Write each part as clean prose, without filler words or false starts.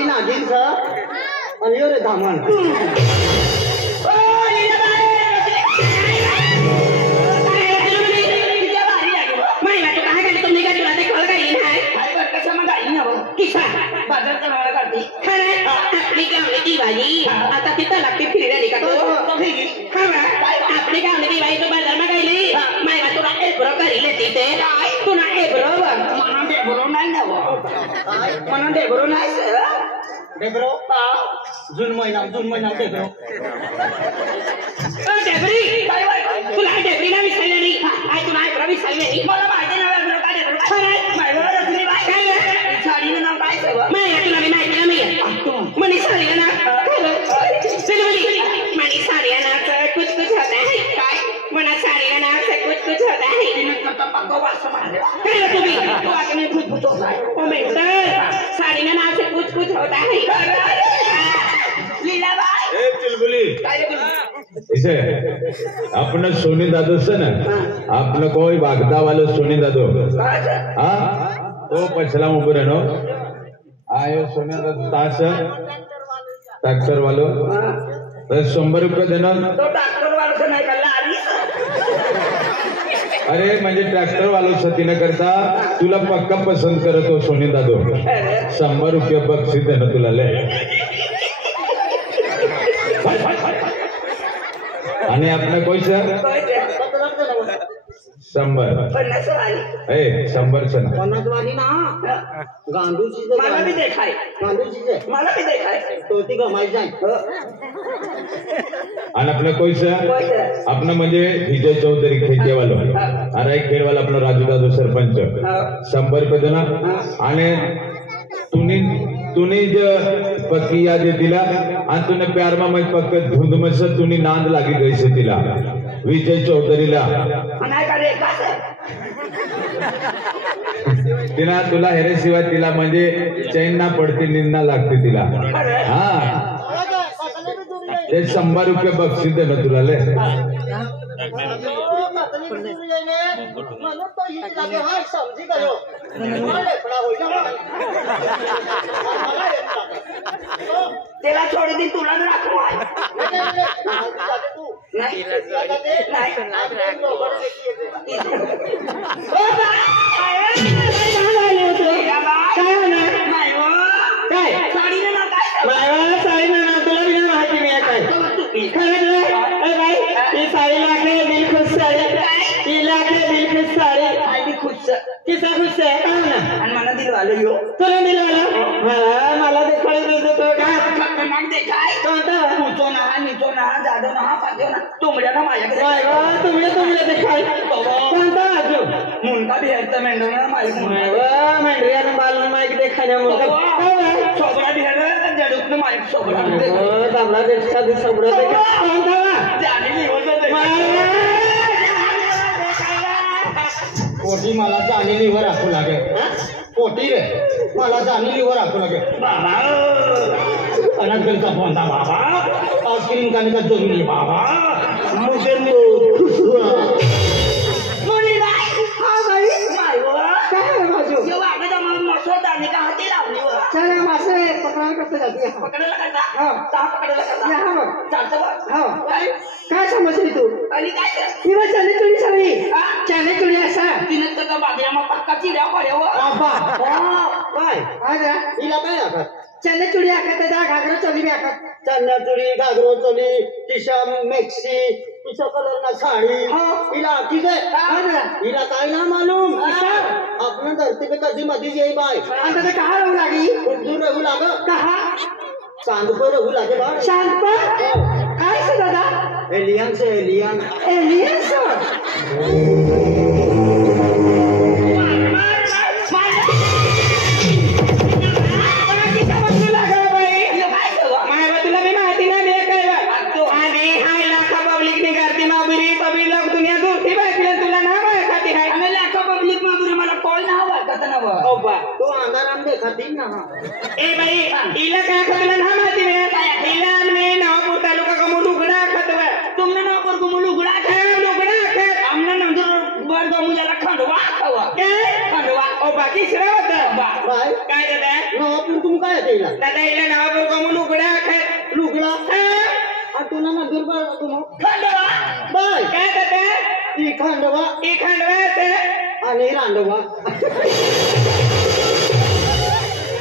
मारी नागिन सा आणि रे दामन भाजी आता तिथं लागते फिरायला का तो आपली काय म्हणते बाई तो बाजार मा गायली माय तुला एब्रो करीले तिथे तुला एब्रो म्हणून डेब्रो नाही ना म्हणून डेब्रो नाही डेब्रो जून महिना डेब्रो डेब्री तुला डेब्री ना विसरले नाही आई तुला एब्रो विसरले नाही मला माहिती नाही एब्रो का डेब्रो काय मायवर रखली बाई काय साडीचं नाव काय सगळं माय तुला मी माहिती ना मी मनी साडी ना मनी साड़ी नाम से कुछ होता है काय मना साड़ी का नाम से कुछ होता है इनका तो पक्को बात समझ ले तू भी तू आके में कुछ होता है ओ बेटा साड़ी का नाम से कुछ होता है लीला भाई ए चुलबुली काय इसे अपना सोनी दादू से ना अपना कोई भागता वाले सोनी दादू हाँ तो पछला ऊपर है नो आयो सोनी दादू ताश ट्रैक्टर वालों तो 100 रुपये देना तो ट्रैक्टर वालों से नहीं करना अरे म्हणजे ट्रॅक्टर वालों सती न करता तुला पक्का पसंत करत हो सोनी दादू 100 रुपये बक्षीस देना तुला ले आणि आपला कोई सर 100 ए 100 सन 50 वाली ना गांडूची मला भी देखाय मला भी देखाय तो ती गमाई जाय आणि आपला कोई सर अपना म्हणजे विजय चौधरी खेळवालो अरे खेळवाला आपला राजू दादू सरपंच 100 रुपये देना आणि तुनी जो पक्की याद दिला आणि तुने प्यार मा मैं पक्क धुंद मस तुनी नांद लागी गई से दिला विजय चौधरीला तिला तुला हेरे शिवाय तिला म्हणजे चैन ना पडते निंदा लागते तिला हा ते 100 रुपये बक्षीस दे ना तुला ले तेला छोड़ दी तुला राखू नहीं किसा खुश है आणि मला दिलवालो यो तुला दिलवालो मला देखाय देतो तो का खतरनाक देखाय कोणता नीचो ना जाडो ना पाजो ना तुमड्या ना माझ्याकडे वाय तुमड्या देखाय कोणता आजो मुंडा बिहारचा मेंढरा ना माझ्याकडे मेंढऱ्यानं बाल माईक देखायला मुंडा सोबडा बिहार जडूक ना माईक सोबडा दामला देशा दे सोबडा देखाय कोणता जाणी लिवत देखाय पोटी मला जाणीलीवर राखू लागे पोटी रे मला जाणीलीवर राखू लागे बाबा अनंतचा फोनता बाबा आईस्क्रीम खाने का जरूरी बाबा मुझे मुली बाई हा बाई मायवा काय बाजू जेव्हा आगदा मग मसोदा आणि का हाती लावली वर चला मासे पकडायला कसं जाते पकडायला करता ता पकडायला करता हा बघ चालतं बघ हो काय समजली तू आणि काय हिवा चले तुली सगळी चले तुली असा तिने तर बाजऱ्या मग पक्का चिड्या पड्यावर बाबा काय आजा हिला काय आखत चले चुडी आखत त्या घागरा चोली बी आखत चन्ना चुडी घागरो चोली टिशा मेक्सी तिचा कलर ना साड़ी हिला ठीक है हिला काय ना मालूम अपना धरती पे कधी मधी येई बाय आता ते कहा रहू लागी खूप दूर रहू लाग कहा चांद पर रहू लागे बा चांद पर काय से दादा एलियन से एलियन तो अंधाराम देखाती ना ए भाई इला काय खतला ना माहिती मी इला हमने नावपूर तालुका का मुलुगडा खतवा तुमने नावपूर को मुलुगडा हमने नंदुर बर दो मुजाला खंडवा खावा काय खंडवा ओ बाकी श्रावत बाय काय देता नावपूर तुम काय लिहिला दादा इला नाव बघू लुगडा लुगडा तुला ना दुर्बळ खंडवा बाय काय दादा ती खंडवा आणि रांडवा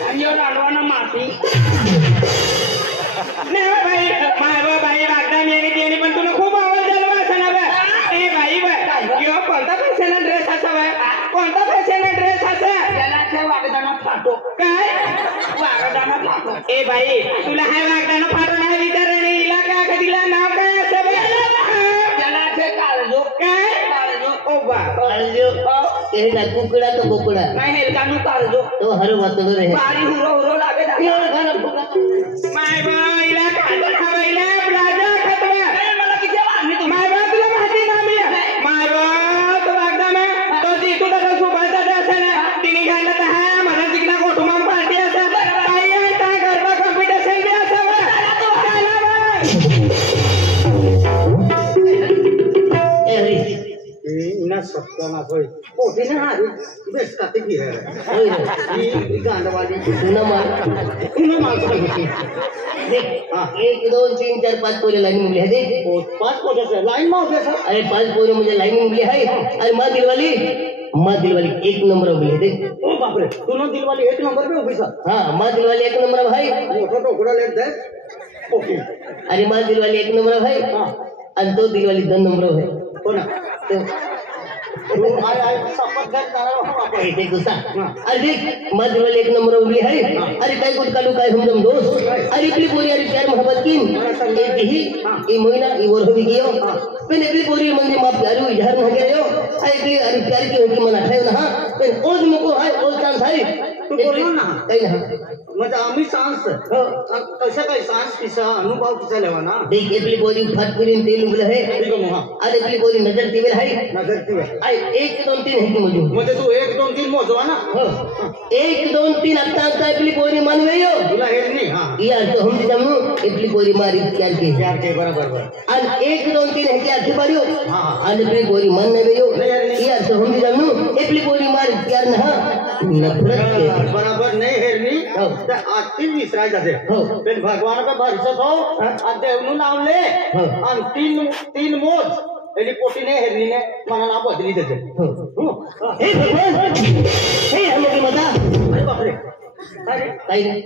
आणि रांडवाना माती नाही बाई बाई वागदा मी पण तुला खूप आवाज झाला बा असं ना बा ए बाई बाय यो कोणता फॅशन ड्रेस असा बाय कोणता फॅशन ड्रेस असा त्याला वागदाना फाटो काय वागदाना फाटो ए बाई तुला हाय वागदाना फाटो नाही विचारणे हिला का कधीला नाव काय असं बाय त्याला ते काळजो काय काळजो ओ बा काळजो हे ना कुकडा तो बोकडा नाही हे कानू काळजो तो हरवत रे बारी हुरो लागे माय बाईला काढून हवायला राजा खतवा मला किती वाढली माय बा तुला माहिती ना मी माय बा तो वागदा ना तो ती तुला तो सुभाषचा असा ना तिने घालत हा मला तिकडा कुटुंब पार्टी असा काही आहे त्या गरबा कॉम्पिटिशन बी असावं ना सत्ताना होय मोठी ना हारी बेस्ट का ते गिर ही गांडवाली पुन्हा मार देख 1 2 3 4 5 पोरे लाइन में है देख 5 पोरे से लाइन में हो गया सर अरे 5 पोरे मुझे लाइन में मिली है अरे मां दिलवाली 1 नंबर में है देख ओ बाप रे दोनों दिलवाली 1 नंबर पे उभी सर हां मां दिलवाली 1 नंबर में भाई मोठा टोकड़ा ले दे ओके अरे मां दिलवाली 1 नंबर है हां और 2 दिलवाली 2 नंबर है कोण अरे मध्य वाले 1 नंबर उंगली है अरे काय कुछ कालू काय हम दोस्त अरे इतनी पूरी अरे प्यार मोहब्बत की ही ये महीना ये वर्ष भी कियो पण इतनी पूरी म्हणजे मा प्यारी इजहार न गयो अरे प्यार की होती मना ठायो ना पण ओज मको है ओज चांस है तू बोलो ना काही ना म्हणजे आम्ही सांस कसं काय सांस किसा अनुभव किसा लेवा ना देख इतनी पूरी फट पिरीन तेल उगल है ठीक है मोहा अरे इतनी पूरी नजर टीवेल है नजर टीवेल आई 1 2 3 है की मुझे म्हणजे तू 1 2 3 मोजवा ना हो 1 2 3 आता इतनी पूरी मानवे यो तुला हे नाही हां यार तो हम जमनु इतनी पूरी मारी प्यार के बराबर आणि 1 2 3 है की आधी बारियो हां आणि इतनी पूरी मानवे यो यार तो हम जमनु इतनी पूरी मारी प्यार ना नफरत के बराबर नहीं हेरनी तर आती विसराय जाते पण भगवान पे भरोसा हो आणि देवनु नाव ले आणि तीन मोज एली पोटी ने हेरनी ने मला नाव बदली देते हे भगवान हे हमें मजा अरे बाप रे अरे काही नाही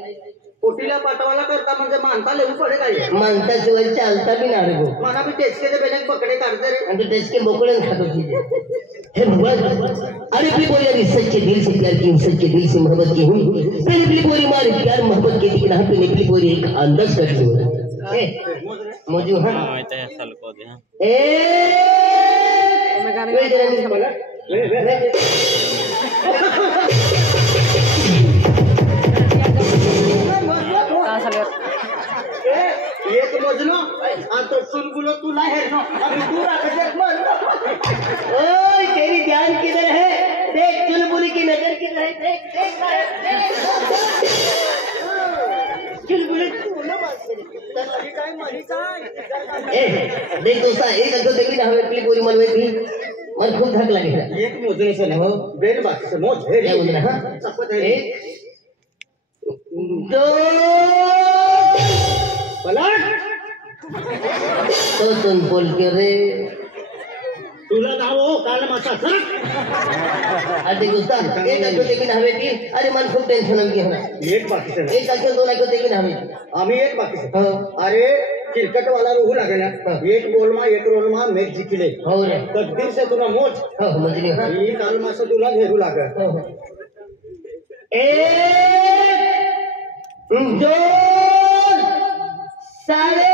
पोटीला पाठवायला करता म्हणजे मानता लेऊ पडे काय मानता शिवाय चालता भी ना रे गो मला भी टेस्के दे बेलेक पकड़े काढते रे आणि टेस्के बोकड़े खातो चीज हे भगवान अरे अपनी बोली अरे सच्चे दिल से प्यार की हूँ सच्चे दिल से मोहब्बत की हूँ पहले अपनी बोली मारे प्यार मोहब्बत की थी यहाँ पे निकली बोली एक अंदाज कर दी मौजू हाँ एक मोजनो आणि तो सुनगुलो तुला हेरनो आणि तू राखत ओए तेरी ध्यान किधर है देख चुलबुली की नजर किधर है देख चुलबुली देख दोस्ता एक अगो देखी ना हमें पूरी मनवे थी मन खूब धक लगे एक मोजने से हो बेल बात से मोज है क्या बोलना हां शपथ है 2 पलट तो तुम बोल के रे तुला नाव काल मासा सर अरे गुस्सा एक अगो देखी ना हमें की अरे मन खूब टेंशन में गया एक बाकी से एक अगो दोन अगो देखी ना हमें आम्ही एक बाकी से अरे क्रिकेट वाला रोहू लागेला एक बॉल मा एक रोल मा मॅच जिंकले हो रे तकदीर से तुला मोज हो मजली ही काल मासा तुला घेरू लागल एक 2 साडे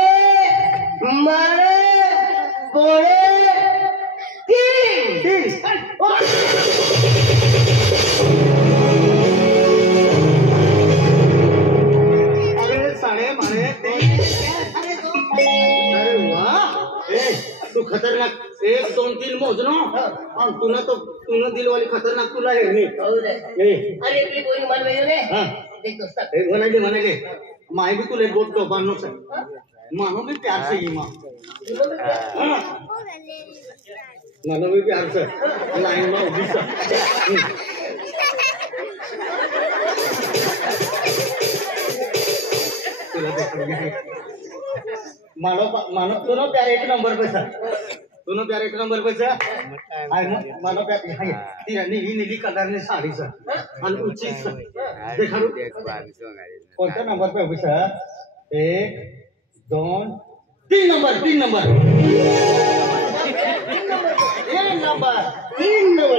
मारे पोळे 3 अरे साडे मारे 3 अरे वाह तू खतरनाक 1 2 3 मोजनो आणि तुला दिलवाली खतरनाक तुला हेरनी अरे आपली बोली मानवे रे हां देख दोस्ता म्हणाले माय भी तुले गोट तो बानो से मानो भी प्यार से ही मां मानो भी प्यार से लाइन में उभी से तुला देखणी आहे मानो तुनो प्यार एक नंबर पैसा तुनो प्यार एक नंबर पैसा आहे मानो प्यार आहे ती नीली कलरने साडीचा आणि उंचीच देखाडू कोणता नंबर पे पैसा 1 2 3 नंबर 3 नंबर 3 नंबर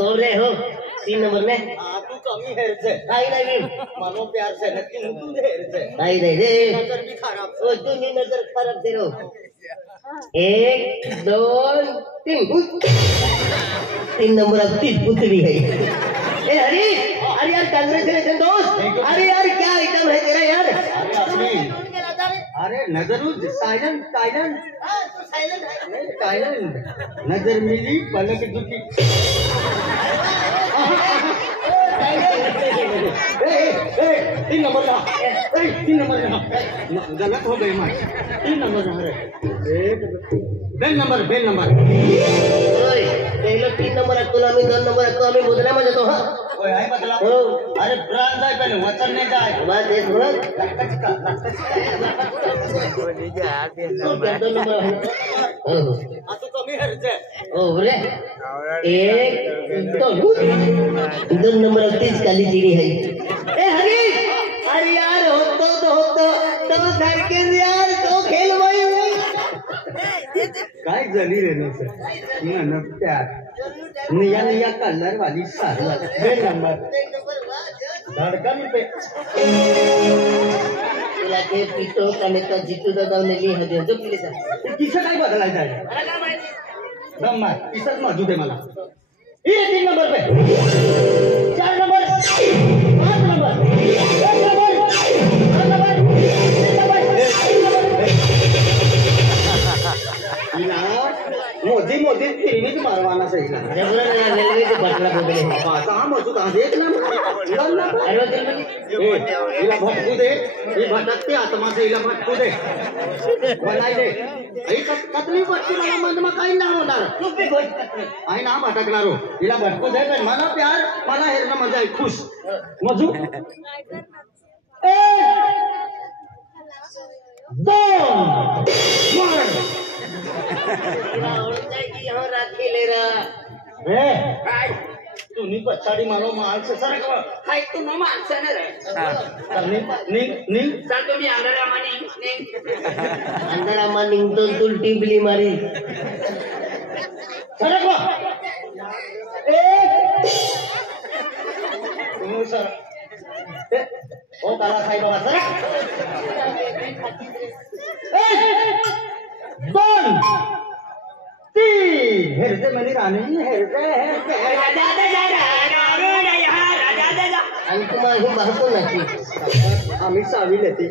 हो रे हो 3 नंबर में तू कमी हेरते नहीं मानो प्यार से नक्की तू हेरते नहीं रे नजर भी खराब ओ तू नी नजर खराब दे रो 1 2 3 नंबर अब 30 पुतली है ए हरी अरे यार कांग्रेचुलेशन दोस्त अरे यार क्या आइटम है तेरा यार अरे नजर साइलेंट नजर मिली पलक झुकी 3 नंबर का 3 नंबर का गलत हो गई माँ 3 नंबर बेल नंबर पहिलं 3 नंबर तुला मी 2 नंबर आम्ही बोलण्या म्हणजे तो हा ओय आहे मतलब अरे प्राण जाय पहिले वचन नाही जाय बात देख बघ तू कमी हेरते ओ रे 1 2 नंबर तीच काली चिड़ी है ए हरी अरे यार होतो तो सारखे यार तो खेल भाई काय झाली रे न सर न प्यार निया कलर वाली सारी बेल नंबर धड़कन पे तुला ते पितो कने तो जितू दादा ने ली हजे जो प्लीज किसं काय बदलायचं आहे दम मार इसच मजू दे मला ये 3 नंबर पे 4 number 5 number 1 number 2 number 3 number Modi फिल्मी मारवाना सही ना जबरन रेलवे के बटला बोले पासा मजू कहां देख ना अरे दिल में इला भटकू दे ये भटकते आत्मा से इला भटकू दे बनाई दे कतली भटकू मला मन में काही ना होणार तू पे गोष्ट आई ना भटकणारो इला भटकू दे पण मला प्यार मला हेरणं मजा आहे खुश मजू 1 2 तुम्ही पछाडी मारो माल से सर हाय तू नो माणसं ना रे नी चल तुम्ही अंदर आम्हाने अंदर आम्हा निघतो तू टिपली मारी सरक वा तुम्ही सर ओ काला साहेब बाबा सरक 1 2 3 हेरते मनी राणी हेरते आणि तुम्हाला ही बघतो नक्की आम्ही सावी लेते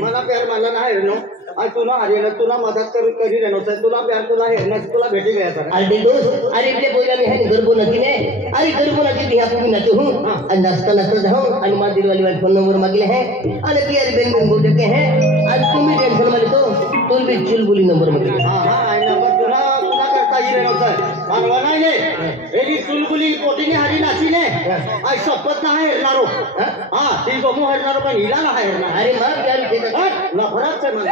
मला प्यार मला ना हेरणं आज तुला हरियाणा तुला मदत करी रेनो तुला प्यार तुला हेरणं तुला भेटी गया सर अरे दोस्त अरे इकडे बोला मी आहे गरबो नदी ने अरे गरबो नदी बिहा तुम्ही नचो हूं आणि नाचता जाऊं आणि मा दिलवाली वाली फोन नंबर मागले हैं आणि प्यारी बेन बोल देते हैं आज तुम्ही टेंशन मध्ये तो भी चुलबुली नंबर मागले हां आई नंबर तुला करता ही रेनो सर मानवा नाही ने एली चुलबुली पोटीने हरी नाची ने आई शपथ ना हेरणारो हां ती समूह हेरणारो पण हिला ना हेरणार अरे मा प्यारी देत लफराच आहे मला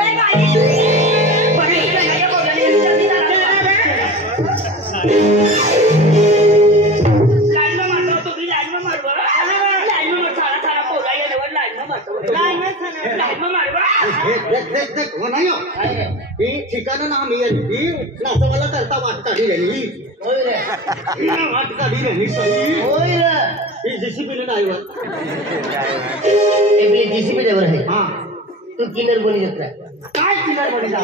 देख हो नाही ही ठिकाणं ना आम्ही ही नाचवाला करता वाट काढी राहिली होय रे वाट काढी राहिली सही होय रे ही जेसीबी नाही वर ए बी जीसीबी ड्राइवर है हां तू किनर बनी जात काय किनार बनी जा